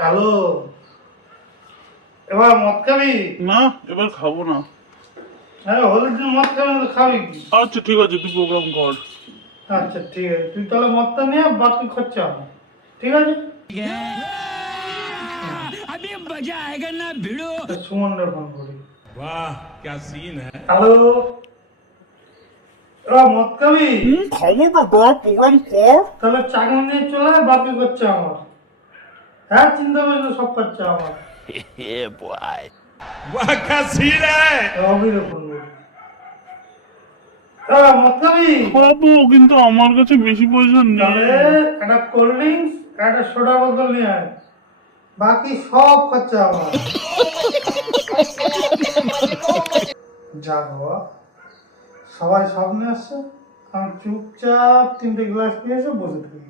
Hello, এবার মদ খাবি? না, এবার খাবো না। হ্যাঁ, হোলির দিন মদ খাবি না তো খাবি কি? আচ্ছা ঠিক আছে, তুই প্রোগ্রাম কর। আচ্ছা ঠিক আছে, তুই তাহলে মদটা নিয়ে বাকি খরচা হবে, ঠিক আছে? সুমনরে ফোন করি। वाह क्या सीन है। হ্যালো, এবার মদ খাবি? খাবো তো, তোরা প্রোগ্রাম কর। তাহলে চাকরি নিয়ে চলে আয়, বাকি খরচা আমার। হ্যাঁ, চিন্তা করিস না, সব খরচা আমার। वाह क्या सीन है। রবিরে ফোন করি। এবার মদ খাবি? খাবো, কিন্তু আমার কাছে বেশি পয়সা তাহলে নেই। একটা কোল্ড ড্রিঙ্কস, একটা সোডা বোতল নিয়ে আয়, বাকি সব খরচা আমার। যা বাবা, সবাই সামনে আসছে, আমি চুপচাপ 3টে গ্লাস নিয়ে এসে বসে থাকি।